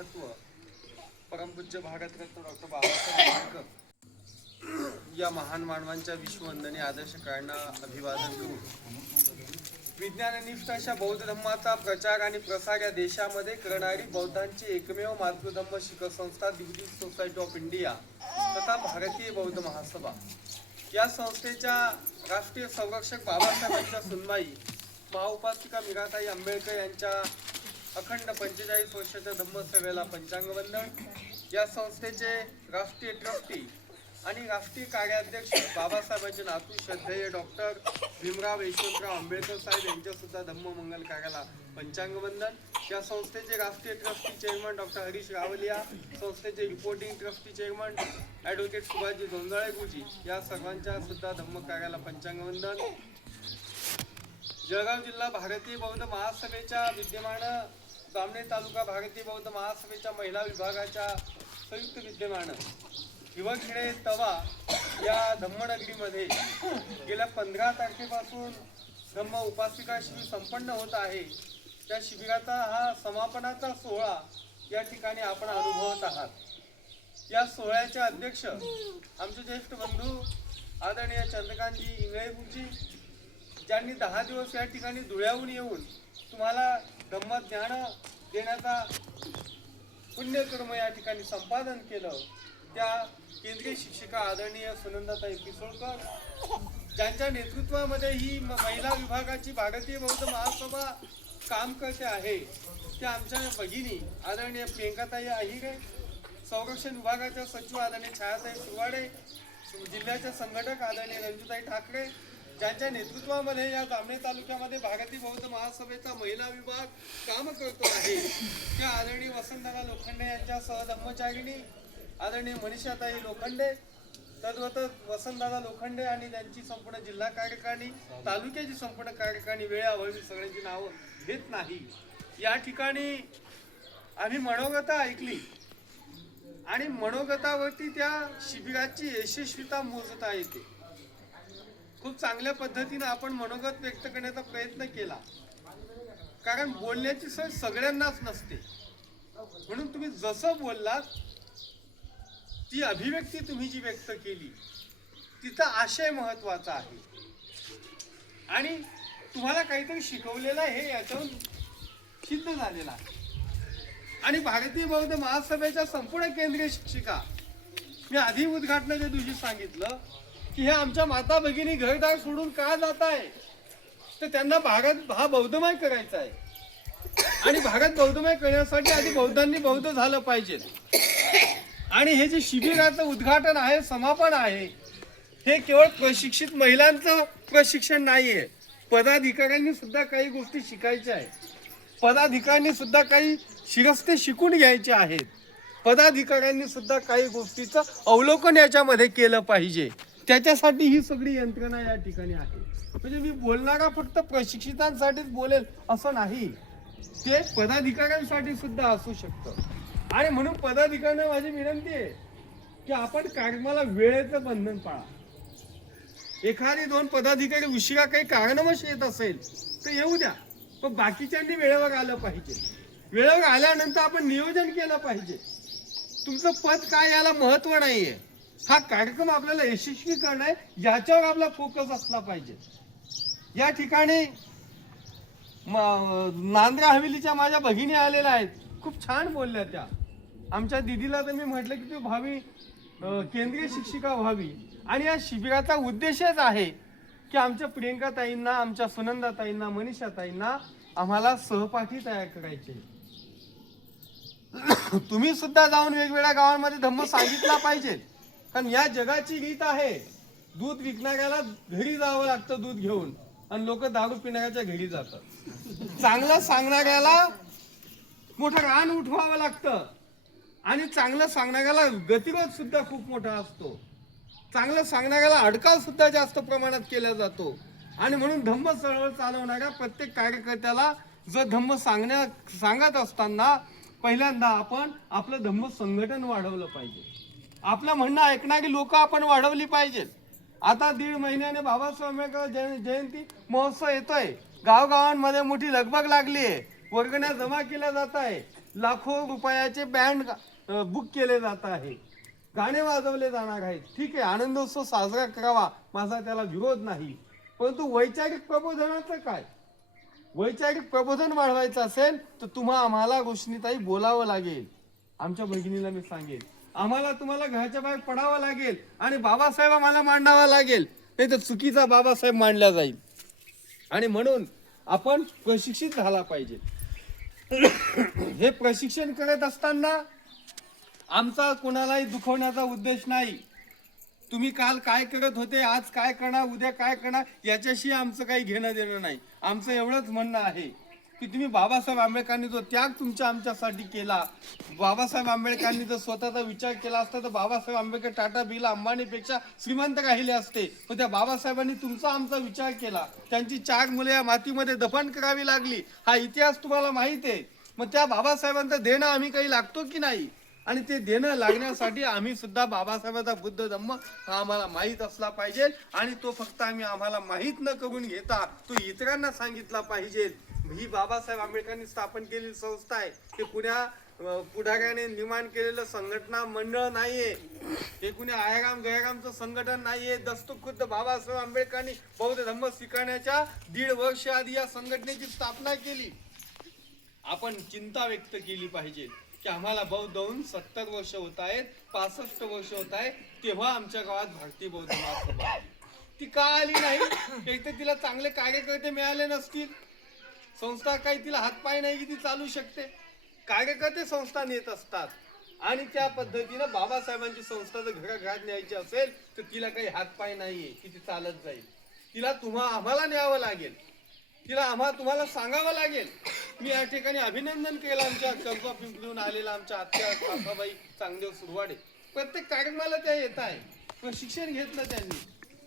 सत्व परमपूज्य भारतरत्न डॉक्टर बाबासाहेब आंबेडकर या महान मानवांच्या विश्ववंदनी आदर्श काळांना अभिवादन करू. विज्ञाननिष्ठ अशा बौद्ध धर्माचा प्रचार आणि प्रसार या देशामध्ये करणारी बौद्धांची एकमेव मातृधम्म शिखर संस्था दिग्विजय सोसायटी ऑफ इंडिया तथा भारतीय बौद्ध महासभा या संस्थेच्या राष्ट्रीय संरक्षक बाबासाहेबांच्या सुनबाई महाउपासिका मीराताई आंबेडकर यांच्या अखंड 45 वर्षाच्या धम्मसेवेला पंचांग वंदन. या संस्थेचे राष्ट्रीय ट्रस्टी आणि राष्ट्रीय कार्याध्यक्ष बाबासाहेबांचे नातू श्रद्धेय डॉक्टर भीमराव यशवंतराव आंबेडकर साहेब यांच्या सुद्धा धम्ममंगल कार्याला पंचांग वंदन. या संस्थेचे राष्ट्रीय trustee chairman doctor Harish Rawalia, संस्थेचे reporting trustee chairman advocate Subhashji Jondhale गुरुजी या सर्वांच्या सुद्धा धम्म कार्याला पंचांग वंदन. जळगाव जिल्हा भारतीय बौद्ध महासभेच्या विद्यमान जामनेर तालुका भारतीय बौद्ध महासभेच्या महिला विभागाच्या संयुक्त विद्यमान हिवखेडे तवा या धम्मनगरीमध्ये गेल्या 15 तारखेपासून धम्म उपासिका शिबिर संपन्न होत आहे. त्या शिबिराचा हा समापनाचा सोहळा या ठिकाणी आपण अनुभवत आहात. या सोहळ्याचे अध्यक्ष आमचे ज्येष्ठ बंधू आदरणीय चंद्रकांतजी इंगळे गुरुजी, ज्यांनी 10 दिवस या ठिकाणी धुळ्याहून येऊन तुम्हाला धम्मज्ञान देण्याचा पुण्यकर्म या ठिकाणी संपादन केलं. त्या केंद्रीय शिक्षिका आदरणीय सुनंदाताई पिसोळकर, ज्यांच्या नेतृत्वामध्ये ही महिला विभागाची भारतीय बौद्ध महासभा काम करते आहे, त्या आमच्या भगिनी आदरणीय प्रियंकाताई आहिरे, संरक्षण विभागाच्या सचिव आदरणीय छायाताई सुरवाडे, जिल्ह्याचे संघटक आदरणीय रंजुताई ठाकरे, ज्यांच्या नेतृत्वामध्ये या जामनेर तालुक्यामध्ये भारतीय बौद्ध महासभेचा महिला विभाग काम करतो आहे, त्या आदरणीय वसंतदादा लोखंडे यांच्या सहधर्मचारिणी आदरणीय मनीषाताई लोखंडे, तद्वतच वसंतदादा लोखंडे आणि त्यांची संपूर्ण जिल्हा कार्यकारिणी, तालुक्याची संपूर्ण कार्यकारिणी, वेळाअभावी सगळ्यांची नावं घेत नाही. या ठिकाणी आम्ही मनोगता ऐकली आणि मनोगतावरती त्या शिबिराची यशस्वीता मोजता येते. खूप चांगल्या पद्धतीने आपण मनोगत व्यक्त करण्याचा प्रयत्न केला, कारण बोलण्याची सोय सगळ्यांनाच नसते. म्हणून तुम्ही जसं बोललात ती अभिव्यक्ती तुम्ही जी व्यक्त केली तिचा आशय महत्वाचा आहे आणि तुम्हाला काहीतरी शिकवलेलं हे याच्यावरून सिद्ध झालेलं आहे. आणि भारतीय बौद्ध महासभेच्या संपूर्ण केंद्रीय शिक्षिका, मी आधी उद्घाटनाच्या दिवशी सांगितलं की हे आमच्या माता भगिनी घरदार सोडून का जात आहे, तर त्यांना भारत हा बौद्धमय करायचा आहे आणि भारत बौद्धमय करण्यासाठी आधी बौद्धांनी बौद्ध झालं पाहिजे. आणि हे जे शिबिराचं उद्घाटन आहे, समापन आहे, हे केवळ प्रशिक्षित महिलांचं प्रशिक्षण नाहीये. पदाधिकाऱ्यांनी सुद्धा काही गोष्टी शिकायच्या आहेत. पदाधिकाऱ्यांनी सुद्धा काही शिरस्ते शिकून घ्यायचे आहेत. पदाधिकाऱ्यांनी सुद्धा काही गोष्टीचं अवलोकन याच्यामध्ये केलं पाहिजे. त्याच्यासाठी ही सगळी यंत्रणा या ठिकाणी आहे. म्हणजे मी बोलणारा फक्त प्रशिक्षितांसाठीच बोलेल असं नाही, ते पदाधिकाऱ्यांसाठी सुद्धा असू शकतं. आणि म्हणून पदाधिकाऱ्यांना माझी विनंती आहे की आपण कार्यक्रमाला वेळेचं बंधन पाळा. एखादी 2 पदाधिकारी उशिरा काही कारणवश येत असेल तर येऊ द्या, पण बाकीच्यांनी वेळेवर आलं पाहिजे. वेळेवर आल्यानंतर आपण नियोजन केलं पाहिजे. तुमचं पद काय याला महत्व नाहीये, हा कार्यक्रम आपल्याला यशस्वी करणं आहे याच्यावर आपला फोकस असला पाहिजे. या ठिकाणी नांद्रा हवेलीच्या माझ्या भगिनी आलेल्या आहेत, खूप छान बोलल्या त्या. आमच्या दिदीला तर मी म्हटलं की तू भावी केंद्रीय शिक्षिका व्हावी. आणि या शिबिराचा उद्देशच आहे की आमच्या प्रियंकाताईंना, आमच्या सुनंदाताईंना, मनीषाताईंना आम्हाला सहपाठी तयार करायचे. तुम्ही सुद्धा जाऊन वेगवेगळ्या गावांमध्ये धम्म सांगितला पाहिजे, कारण या जगाची रीत आहे. दूध विकणाऱ्याला घरी जावं लागतं दूध घेऊन, आणि लोक दारू पिणाऱ्याच्या घरी जातात. चांगलं सांगणाऱ्याला मोठं रान उठवावं लागतं आणि चांगलं सांगणाऱ्याला गतिरोध सुद्धा खूप मोठा असतो. चांगलं सांगणाऱ्याला अडकाव सुद्धा जास्त प्रमाणात केला जातो. आणि म्हणून धम्म चळवळ चालवणाऱ्या प्रत्येक कार्यकर्त्याला जर धम्म सांगत असताना पहिल्यांदा आपण आपलं धम्म संघटन वाढवलं पाहिजे. आपलं म्हणणं ऐकणारी लोक आपण वाढवली पाहिजेत. आता 1.5 महिन्याने बाबासाहेब आंबेडकर जयंती महोत्सव येतोय. गावगावांमध्ये मोठी लगबग लागली आहे, वर्गण्या जमा केल्या जात आहे. लाखो रुपयाचे बँड बुक केले जात आहे, गाणे वाजवले जाणार आहेत. ठीक आहे, आनंदोत्सव साजरा करावा, माझा त्याला विरोध नाही. परंतु वैचारिक प्रबोधनाचं काय? वैचारिक प्रबोधन वाढवायचं असेल तर आम्हाला रोशनीताई बोलावं लागेल. आमच्या भगिनीला मी सांगेन, आम्हाला तुम्हाला घराच्या बाहेर पडावं लागेल आणि बाबासाहेब आम्हाला मांडावा लागेल, नाही तर चुकीचा बाबासाहेब मांडला जाईल. आणि म्हणून आपण प्रशिक्षित झाला पाहिजे. हे प्रशिक्षण करत असताना आमचा कोणालाही दुखवण्याचा उद्देश नाही. तुम्ही काल काय करत होते, आज काय करणार, उद्या काय करणार, याच्याशी आमचं काही घेणं देणं नाही. आमचं एवढंच म्हणणं आहे की तुम्ही बाबासाहेब आंबेडकरांनी जो त्याग तुमच्या आमच्यासाठी केला, बाबासाहेब आंबेडकरांनी जर स्वतःचा विचार केला असता तर बाबासाहेब आंबेडकर टाटा बिर्ला अंबानीपेक्षा श्रीमंत राहिले असते. पण त्या बाबासाहेबांनी तुमचा आमचा विचार केला, त्यांची 4 मुले या मातीमध्ये दफन करावी लागली, हा इतिहास तुम्हाला माहित आहे. मग त्या बाबासाहेबांचं देणं आम्ही काही लागतो की नाही? आणि ते देणं लागण्यासाठी आम्ही सुद्धा बाबासाहेबांचा बुद्ध धम्म हा आम्हाला माहीत असला पाहिजे. आणि तो फक्त आम्हाला माहीत न करून घेता तो इतरांना सांगितला पाहिजे. ही बाबासाहेब आंबेडकरांनी स्थापन केलेली संस्था आहे, ते पुढाऱ्याने निर्माण केलेलं संघटना मंडळ नाहीये, हे कुणी आयाराम गयारामचं संघटन नाहीये. दस्तखुद्द बाबासाहेब आंबेडकरांनी बौद्ध धम्म स्वीकारण्याच्या 1.5 वर्ष आधी या संघटनेची स्थापना केली. आपण चिंता व्यक्त केली पाहिजे की आम्हाला बौद्ध होऊन 70 वर्ष होत आहेत, 65 वर्ष होत आहे, तेव्हा आमच्या गावात भारतीय बौद्ध महासभा ती का आली नाही? एक तर तिला चांगले कार्यकर्ते मिळाले नसतील, संस्था काही तिला हातपाय नाही की ती चालू शकते. कार्यकर्ते संस्था नेत असतात आणि त्या पद्धतीनं बाबासाहेबांची संस्था जर घराघरात न्यायची असेल तर तिला काही हातपाय नाहीये की ती चालत जाईल. तिला आम्हाला न्यावं लागेल, तिला तुम्हाला सांगावं लागेल. मी या ठिकाणी अभिनंदन केलं आमच्या कल्पा पिंपळून आलेला आमच्या आत्या काकाबाई चांगदेव सुरवाडे. प्रत्येक कार्यक्रमाला त्या येत आहे, प्रशिक्षण घेतलं त्यांनी.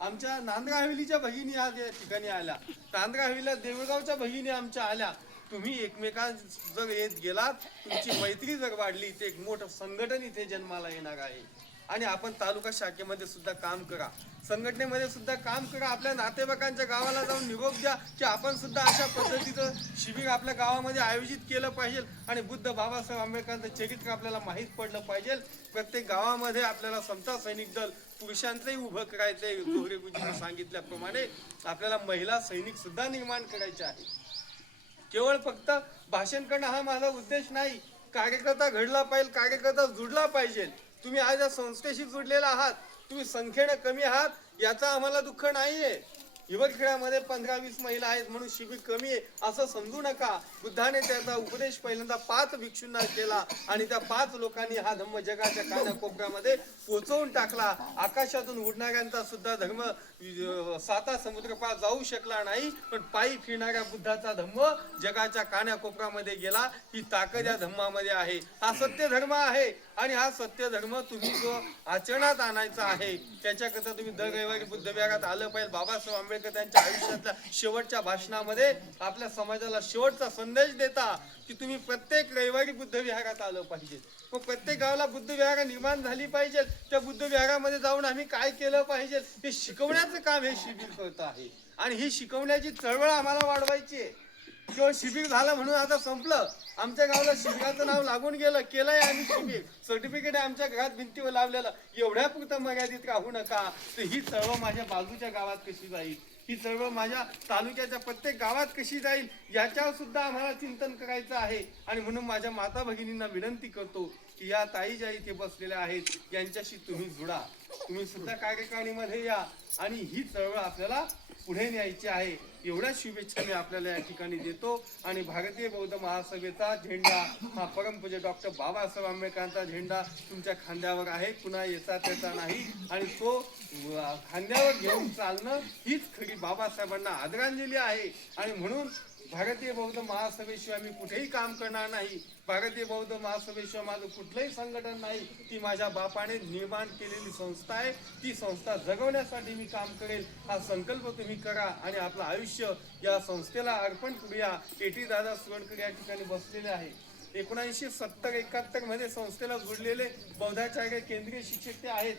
आमच्या नांदगाव हवेलीच्या भगिनी आज या ठिकाणी आल्या, नांदगाव हवेलीला देवगावच्या भगिनी आमच्या आल्या. तुम्ही एकमेकांना जर येत गेलात, तुमची मैत्री जर वाढली, ते एक मोठं संघटन इथे जन्माला येणार आहे. आणि आपण तालुका शाखेमध्ये सुद्धा काम करा, संघटनेमध्ये सुद्धा काम करा. आपल्या नातेवाईकांच्या गावाला जाऊन निरोप द्या की आपण सुद्धा अशा पद्धतीचं शिबिर आपल्या गावामध्ये आयोजित केलं पाहिजे. आणि बुद्ध बाबासाहेब आंबेडकरांचं चरित्र आपल्याला माहीत पडलं पाहिजे. प्रत्येक गावामध्ये आपल्याला समता सैनिक दल पुरुषांचंही उभं करायचंय. जोहरे गुरुजींनी सांगितल्याप्रमाणे आपल्याला महिला सैनिक सुद्धा निर्माण करायचे आहे. केवळ फक्त भाषण करणं हा माझा उद्देश नाही. कार्यकर्ता घडला पाहिजे, कार्यकर्ता जुडला पाहिजे. तुम्ही आज या संस्थेशी जुडलेला आहात, तुम्ही संख्येने कमी आहात याचा आम्हाला दुःख नाहीये. युवखेड्यामध्ये 15-20 महिला आहेत म्हणून शिबिर कमी आहे असं समजू नका. बुद्धाने त्याचा उपदेश पहिल्यांदा 5 भिक्षूंना केला आणि त्या 5 लोकांनी हा धम्म जगाच्या कानाकोपऱ्यामध्ये पोहोचवून टाकला. आकाशातून उडणाऱ्यांचा सुद्धा धर्म 7 समुद्रपार जाऊ शकला नाही, पण पायी फिरणाऱ्या बुद्धाचा धम्म जगाच्या कानाकोपऱ्यामध्ये गेला. ही ताकद या धम्मामध्ये आहे. हा सत्य धर्म आहे आणि हा सत्य धर्म तुम्ही जो आचरणात आणायचा आहे त्याच्याकरता तुम्ही दर रविवारी बुद्ध विहारात आलं पाहिजे. बाबासाहेब आंबेडकर त्यांच्या आयुष्यातल्या शेवटच्या भाषणामध्ये आपल्या समाजाला शेवटचा संदेश देता की तुम्ही प्रत्येक रविवारी बुद्ध विहारात आलं पाहिजे. मग प्रत्येक गावाला बुद्ध विहार निर्माण झाली पाहिजे. त्या बुद्ध विहारामध्ये जाऊन आम्ही काय केलं पाहिजे हे शिकवण्याचं काम हे शिबिर करत आहे. आणि ही शिकवण्याची चळवळ आम्हाला वाढवायची आहे. किंवा शिबिर झालं म्हणून आता संपलं, आमच्या गावाला शिबिराचं नाव लागून गेलं, केलंय आम्ही शिबिर, सर्टिफिकेट आहे आमच्या घरात भिंतीवर लावलेलं, एवढ्या पुरतं मर्यादित राहू नका. तर ही चळवळ माझ्या बाजूच्या गावात कशी जाईल, ही चळवळ माझ्या तालुक्याच्या प्रत्येक गावात कशी जाईल याच्यावर सुद्धा आम्हाला चिंतन करायचं आहे. आणि म्हणून माझ्या माता भगिनींना विनंती करतो की या ताई ज्या इथे बसलेल्या आहेत यांच्याशी तुम्ही जुडा, तुम्ही सुद्धा कार्यकारिणीमध्ये या आणि ही चळवळ आपल्याला पुढे न्यायची आहे. एवढ्या शुभेच्छा मी आपल्याला या ठिकाणी देतो. आणि भारतीय बौद्ध महासभेचा झेंडा हा परमपूज्य डॉक्टर बाबासाहेब आंबेडकरांचा झेंडा तुमच्या खांद्यावर आहे, पुन्हा याचा त्याचा नाही. आणि तो खांद्यावर घेऊन चालणं हीच खरी बाबासाहेबांना आदरांजली आहे. आणि म्हणून भारतीय बौद्ध महासभेशिवाय मी कुठेही काम करणार नाही. भारतीय बौद्ध महासभेशिवाय माझं कुठलंही संघटन नाही. ती माझ्या बापाने निर्माण केलेली संस्था आहे. ती संस्था जगवण्यासाठी मी काम करेल. हा संकल्प तुम्ही करा आणि आपलं आयुष्य या संस्थेला अर्पण करूया. केटी दादा सुरडकर या ठिकाणी बसलेले आहे. 1970-71 मध्ये संस्थेला जुडलेले बौद्धाचार्य केंद्रीय शिक्षक ते आहेत.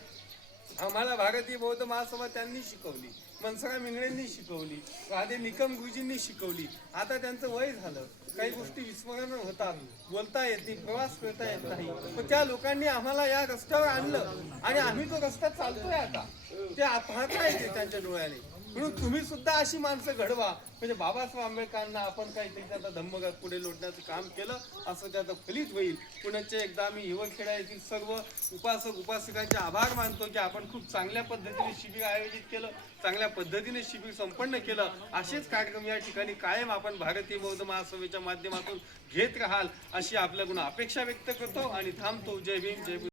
आम्हाला भारतीय बौद्ध महासभा त्यांनी शिकवली, मनसुरा मिंगळेंनी शिकवली, राधे निकम गुरुजींनी शिकवली. आता त्यांचं वय झालं, काही गोष्टी विस्मरण होतात, बोलता येत नाही, प्रवास करता येत नाही, पण त्या लोकांनी आम्हाला या रस्त्यावर आणलं आणि आम्ही तो रस्ता चालतोय आता. ते पाहता येते त्यांच्या डोळ्याने. म्हणून तुम्ही सुद्धा अशी माणसं घडवा, म्हणजे बाबासाहेब आंबेडकरांना आपण काहीतरी आता धम्म पुढे लोटण्याचं काम केलं असं त्याचं फलित होईल. पुण्याचे एकदा आम्ही हिवरखेडा येथील सर्व उपासक उपासिकांचे आभार मानतो की आपण खूप चांगल्या पद्धतीने शिबिर आयोजित केलं, चांगल्या पद्धतीने शिबिर संपन्न केलं. असेच कार्यक्रम या ठिकाणी कायम आपण भारतीय बौद्ध महासभेच्या माध्यमातून घेत राहाल अशी आपल्याकडून अपेक्षा व्यक्त करतो आणि थांबतो. जय भीम, जय